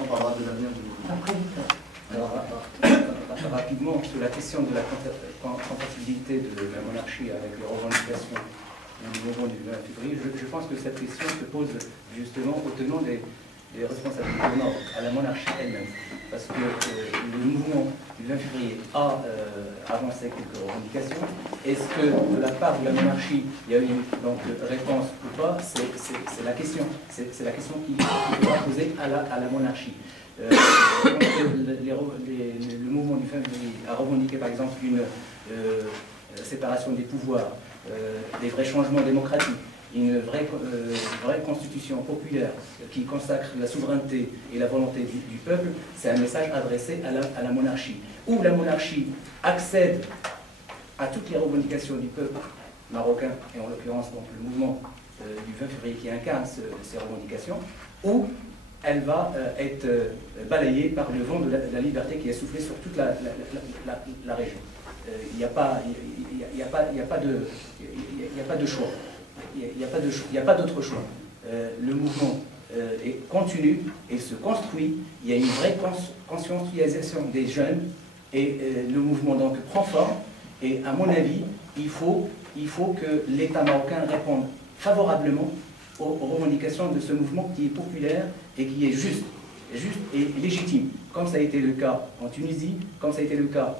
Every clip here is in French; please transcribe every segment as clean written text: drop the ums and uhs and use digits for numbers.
on parlera de l'avenir du mouvement. Alors, rapidement, sur la question de la compatibilité de la monarchie avec les revendications du mouvement du 20 février, je pense que cette question se pose justement au tenant des responsabilités au nord, à la monarchie elle-même. Parce que le mouvement du 20 février a avancé quelques revendications. Est-ce que de la part de la monarchie, il y a eu donc réponse ou pas? C'est la question. C'est la question qui sera posée à la monarchie. Le mouvement du 20 février a revendiqué par exemple une séparation des pouvoirs, des vrais changements démocratiques, une vraie constitution populaire qui consacre la souveraineté et la volonté du peuple. C'est un message adressé à la monarchie, où la monarchie accède à toutes les revendications du peuple marocain, et en l'occurrence donc le mouvement du 20 février qui incarne ces revendications, où elle va être balayée par le vent de la liberté qui a soufflé sur toute la région. Il n'y a pas de choix. Il n'y a pas d'autre choix. Le mouvement continue et se construit. Il y a une vraie conscientisation des jeunes et le mouvement donc prend forme. Et à mon avis, il faut que l'État marocain réponde favorablement aux revendications de ce mouvement qui est populaire et qui est juste et légitime, comme ça a été le cas en Tunisie, comme ça a été le cas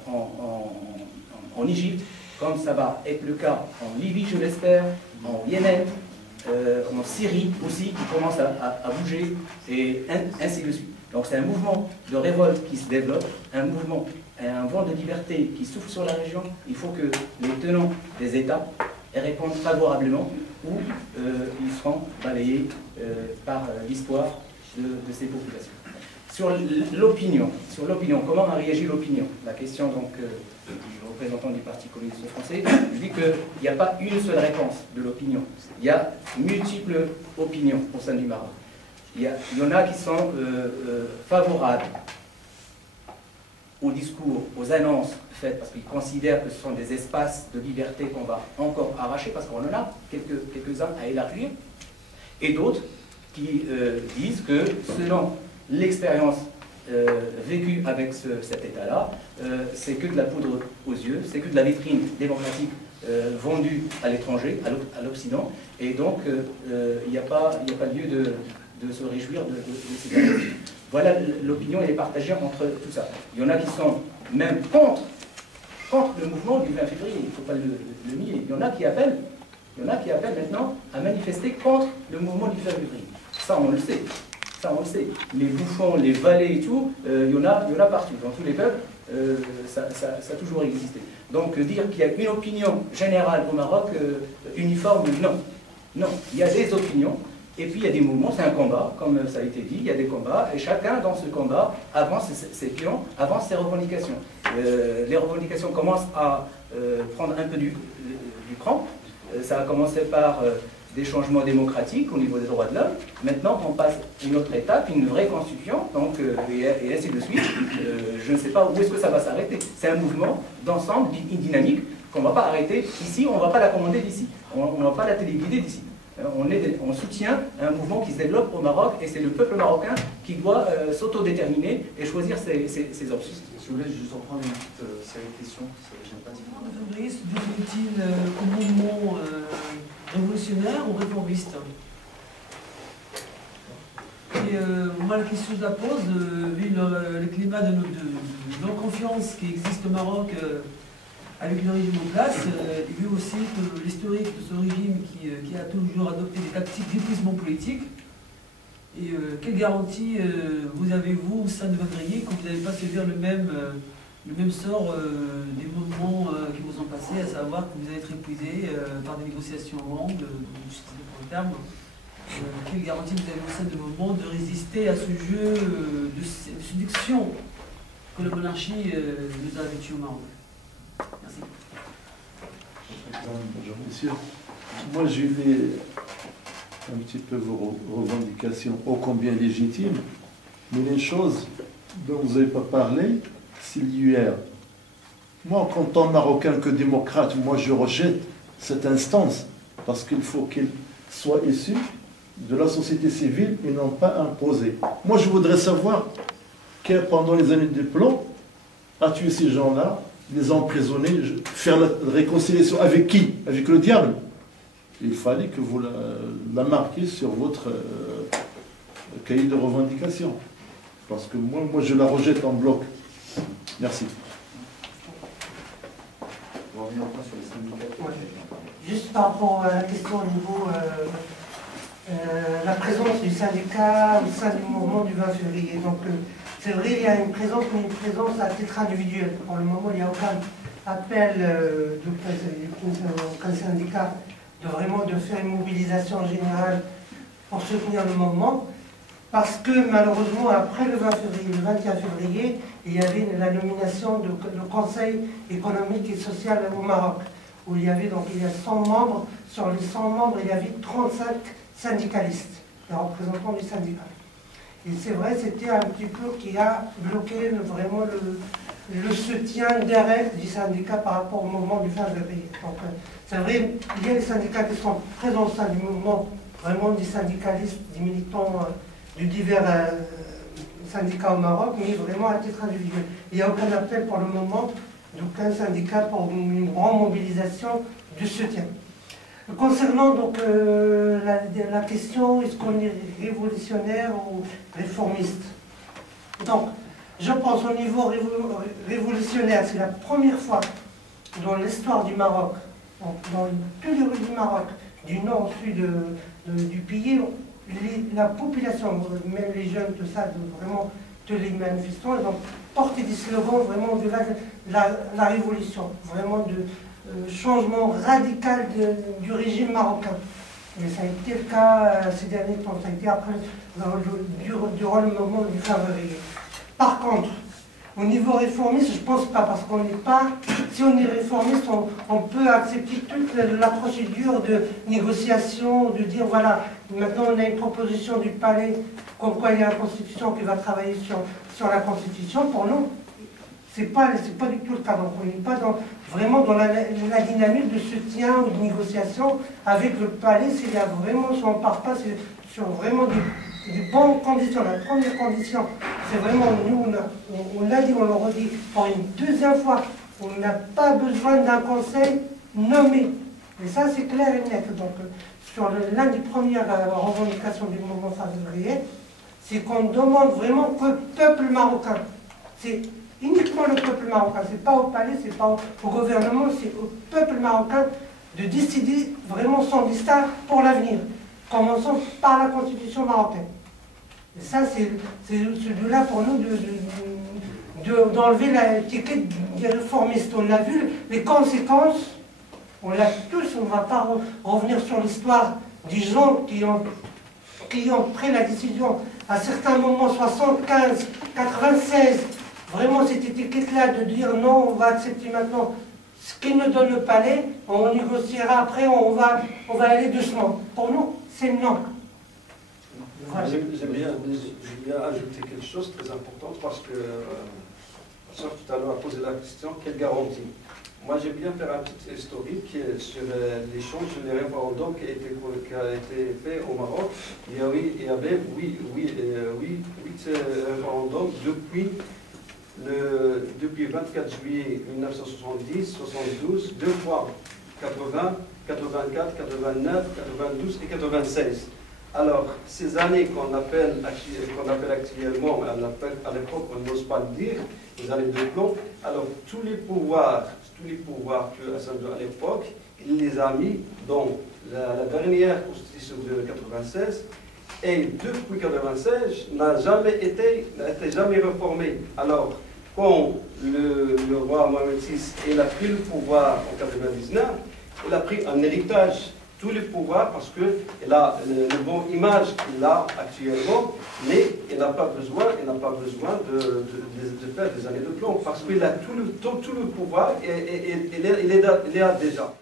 en Égypte, comme ça va être le cas en Libye, je l'espère, en Yémen, en Syrie aussi, qui commence à bouger, et ainsi de suite. Donc c'est un mouvement de révolte qui se développe, un mouvement, un vent de liberté qui souffle sur la région. Il faut que les tenants des États répondent favorablement, ou ils seront balayés par l'espoir de ces populations. Sur l'opinion, comment a réagi l'opinion? La question donc du représentant du Parti communiste français, je dis qu'il n'y a pas une seule réponse de l'opinion. Il y a multiples opinions au sein du Maroc. Il y en a qui sont favorables aux discours, aux annonces faites, parce qu'ils considèrent que ce sont des espaces de liberté qu'on va encore arracher, parce qu'on en a quelques-uns à élargir, et d'autres qui disent que selon l'expérience vécue avec cet État-là, c'est que de la poudre aux yeux, c'est que de la vitrine démocratique vendue à l'étranger, à l'Occident, et donc il n'y a pas lieu de se réjouir de ces annonces. Voilà, l'opinion est partagée entre tout ça. Il y en a qui sont même contre le mouvement du 20 février, il ne faut pas le nier. Il y en a qui appellent maintenant à manifester contre le mouvement du 20 février. Ça, on le sait. Les bouffons, les valets et tout, il y en a partout. Dans tous les peuples, ça a toujours existé. Donc dire qu'il y a une opinion générale au Maroc, uniforme, non. Non, il y a des opinions. Et puis il y a des mouvements, c'est un combat, comme ça a été dit, il y a des combats, et chacun dans ce combat avance ses pions, avance ses revendications. Les revendications commencent à prendre un peu du cran. Ça a commencé par des changements démocratiques au niveau des droits de l'homme. Maintenant, on passe à une autre étape, une vraie constitution, donc, et ainsi de suite. Je ne sais pas où est-ce que ça va s'arrêter. C'est un mouvement d'ensemble, une dynamique qu'on ne va pas arrêter ici, on ne va pas la commander d'ici, on ne va pas la téléguider d'ici. On soutient un mouvement qui se développe au Maroc et c'est le peuple marocain qui doit s'autodéterminer et choisir ses options. Si vous voulez, je juste reprendre une petite série de questions, ça ne gêne pas. Le mouvement de février se définit-il au mouvement révolutionnaire ou réformiste? Et moi, la question que je la pose, vu le climat de non-confiance qui existe au Maroc avec le régime en place, et vu aussi que l'historique de ce régime qui a toujours adopté des tactiques d'épuisement politique, et quelle garantie vous avez-vous au sein de février que vous n'allez pas subir le même sort des mouvements qui vous ont passé, à savoir que vous allez être épuisé par des négociations longues, je sais pas pour le terme. Quelle garantie vous avez au sein de mouvement de résister à ce jeu de séduction que la monarchie nous a habitués au Maroc? Merci. Bonjour monsieur. Moi j'ai lu un petit peu vos revendications ô combien légitimes, mais les choses dont vous n'avez pas parlé, c'est l'IUR. Moi, en tant que marocain que démocrate, moi je rejette cette instance parce qu'il faut qu'elle soit issue de la société civile et non pas imposé. Moi, je voudrais savoir que pendant les années de plomb, a tué ces gens-là, les emprisonner, faire la réconciliation avec qui? Avec le diable. Il fallait que vous la marquiez sur votre cahier de revendication. Parce que moi, je la rejette en bloc. Merci. On va revenir sur les syndicats. Ouais. Juste par rapport à la question au niveau la présence du syndicat au sein du mouvement du 20 février. Donc c'est vrai, il y a une présence, mais une présence à titre individuel. Pour le moment, il n'y a aucun appel aucun syndicat de vraiment de faire une mobilisation générale pour soutenir le mouvement. Parce que malheureusement, après le 20 février, le 21 février, il y avait la nomination du Conseil économique et social au Maroc, où il y avait donc 100 membres. Sur les 100 membres, il y avait 35 syndicalistes, les représentants du syndicat. Et c'est vrai, c'était un petit peu qui a bloqué vraiment le soutien direct du syndicat par rapport au mouvement du 20 février. Donc c'est vrai, il y a des syndicats qui sont présents au sein du mouvement, vraiment des syndicalistes, des militants du divers syndicats au Maroc, mais vraiment à titre individuel. Il n'y a aucun appel pour le moment d'aucun syndicat pour une grande mobilisation de soutien. Concernant donc la question, est-ce qu'on est révolutionnaire ou réformiste? Donc, je pense au niveau révolutionnaire, c'est la première fois dans l'histoire du Maroc, dans tous les rues du Maroc, du nord au sud du pays, la population, même les jeunes, tout ça, vraiment, tous les manifestants, ils ont porté des slogans vraiment de la révolution, vraiment de changement radical du régime marocain. Et ça a été le cas ces derniers temps, ça a été après, durant le moment du février. Par contre, au niveau réformiste, je ne pense pas, parce qu'on n'est pas, si on est réformiste, on peut accepter toute la procédure de négociation, de dire voilà, maintenant on a une proposition du palais, comme quoi il y a la Constitution qui va travailler sur la Constitution. Pour nous, c'est pas du tout le cas. Donc on n'est pas vraiment dans la dynamique de soutien ou de négociation avec le palais. Si on ne part pas sur vraiment des bonnes conditions. La première condition, c'est vraiment, nous, on l'a dit, on le redit, pour une deuxième fois, on n'a pas besoin d'un conseil nommé. Et ça, c'est clair et net. Donc, sur l'un des premières revendications du mouvement février, c'est qu'on demande vraiment qu'au peuple marocain, c'est uniquement le peuple marocain, c'est pas au palais, c'est pas au gouvernement, c'est au peuple marocain de décider vraiment son destin pour l'avenir, commençant par la constitution marocaine. Et ça, c'est celui-là pour nous d'enlever l'étiquette des réformistes. On a vu les conséquences, on l'a tous, on ne va pas revenir sur l'histoire des gens qui ont pris la décision à certains moments, 75, 96, vraiment cette étiquette-là de dire non, on va accepter maintenant ce qu'il nous donne le palais, on négociera après, on va aller doucement. Pour nous, c'est non. Voilà. J'ai bien ajouté quelque chose de très important parce que tout à l'heure a posé la question, quelle garantie? Moi, j'ai bien fait un petit historique sur l'échange, les référendums qui a été fait au Maroc. Il y avait 8 référendums depuis le 24 juillet 1970, 72, 2 fois 80, 84, 89, 92 et 96. Alors, ces années qu'on appelle actuellement, à l'époque on n'ose pas le dire, les années de plomb, alors tous les pouvoirs que Hassan II à l'époque, il les a mis dans la dernière constitution de 96, et depuis 96 n'a été jamais réformé. Alors, quand le roi Mohamed VI a pris le pouvoir en 99, il a pris un héritage tous les pouvoirs parce qu'il a une bonne image qu'il a actuellement, mais il n'a pas besoin de faire des années de plomb parce qu'il a tout le pouvoir et il est déjà.